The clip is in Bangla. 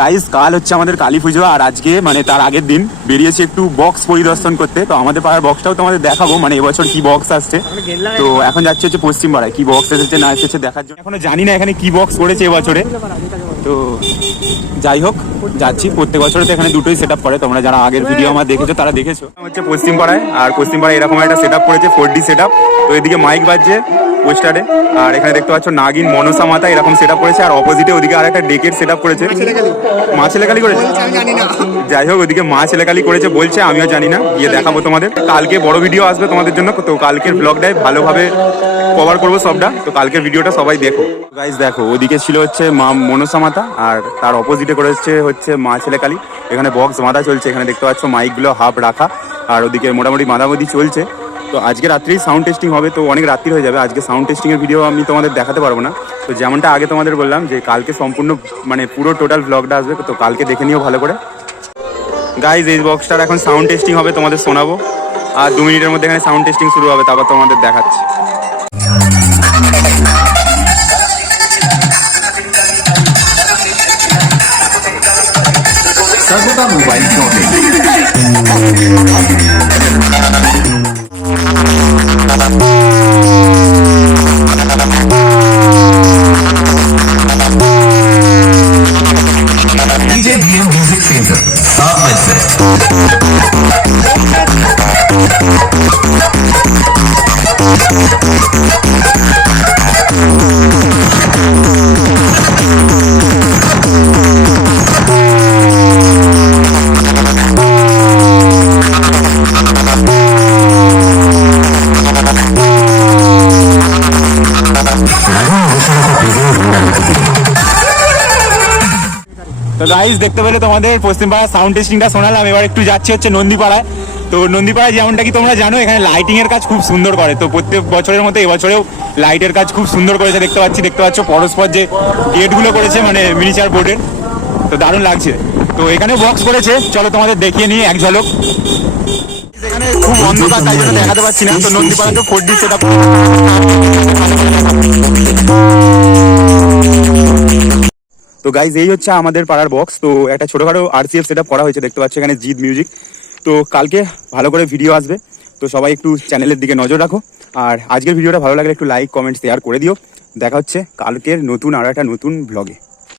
গাইস কাল হচ্ছে আমাদের কালী পুজো, আর আজকে মানে তার আগের দিন বেরিয়েছি একটু বক্স পরিদর্শন করতে। তো আমাদের পাড়ার বক্সটাও তোমাদের দেখাবো, মানে এবছর কি বক্স আসছে। তো এখন যাচ্ছে হচ্ছে পশ্চিম পাড়ায়, কি বক্স এসেছে না এসেছে দেখার জন্য। এখনো জানি না এখানে কি বক্স করেছে এবছরে। তো যাই হোক যাচ্ছি, প্রত্যেক বছরে তো এখানে দুটোই সেট আপ করে, তোমরা যারা আগের ভিডিও আমার দেখেছো তারা দেখেছো। হচ্ছে পশ্চিম পাড়ায়, আর পশ্চিম পাড়ায় এরকম একটা সেট আপ করেছে 4D সেট আপ। তো এদিকে মাইক বাজছে পোস্টারে, আর এখানে দেখতে পাচ্ছ নাগিন মনসা মাতা এরকম সেট আপ করেছে, আর অপোজিটে ওদিকে আর একটা ডেকের সেট আপ করেছে। মা ছেলেকালি করেছে, যাই হোক ওদিকে মা ছেলেকালি করেছে বলছে, আমিও জানি না, গিয়ে দেখাবো তোমাদের। কালকে বড় ভিডিও আসবে তোমাদের জন্য, তো কালকের ব্লগটাই ভালোভাবে কভার করবো সবটা। তো কালকের ভিডিওটা সবাই দেখো। গাইস দেখো ওদিকে ছিল হচ্ছে মা মনসা মাতা, আর তার অপোজিটে করেছে হচ্ছে মা ছেলেকালি। এখানে বক্স বাঁধা চলছে, এখানে দেখতে পাচ্ছ মাইকগুলো হাফ রাখা, আর ওদিকে মোটামুটি মাদামাদি চলছে। তো আজকে রাত্রেই সাউন্ড টেস্টিং হবে, তো অনেক রাত্রি হয়ে যাবে, আজকে সাউন্ড টেস্টিংয়ের ভিডিও আমি তোমাদের দেখাতে পারবো না। তো যেমনটা আগে তোমাদের বললাম যে কালকে সম্পূর্ণ মানে পুরো টোটাল ব্লগটা আসবে, তো কালকে দেখে নিও ভালো করে। গাইজ এই বক্সটার এখন সাউন্ড টেস্টিং হবে, তোমাদের শোনাবো, আর 2 মিনিটের মধ্যে এখানে সাউন্ড টেস্টিং শুরু হবে, তারপর তোমাদের দেখাচ্ছি। सर्वदा mobile shopping DJ BM music centre सात से তো গাইজ দেখতে পেলে তোমাদের পশ্চিমপাড়া সাউন্ড টেস্টিংটা শোনালাম। এবার একটু যাচ্ছি হচ্ছে নন্দীপাড়ায়। তো নন্দীপাড়ায় যেমনটা কি তোমরা জানো এখানে লাইটিং এর কাজ খুব সুন্দর করে, তো প্রত্যেক বছরের মতো এবছরেও লাইটের কাজ খুব সুন্দর করেছে। দেখতে পাচ্ছ পরস্পর যে গেটগুলো করেছে মানে মিনিচার বোর্ডের, তো দারুণ লাগছে। তো এখানে বক্স করেছে, চলো তোমাদের দেখিয়ে নিই এক ঝলক। এখানে খুব অন্ধকার তাই জন্য দেখাতে পাচ্ছি না। তো নন্দীপাড়া তো 4D সেট আপ। তো গাইজ এই হচ্ছে আমাদের পাড়ার বক্স। তো একটা ছোটখাটো RCF সেট আপ করা হয়েছে, দেখতে পাচ্ছ এখানে জিৎ মিউজিক। তো কালকে ভালো করে ভিডিও আসবে, তো সবাই একটু চ্যানেলের দিকে নজর রাখো। আর আজকের ভিডিওটা ভালো লাগলে একটু লাইক কমেন্ট শেয়ার করে দিও। দেখা হচ্ছে কালকের নতুন আর একটা নতুন ব্লগে।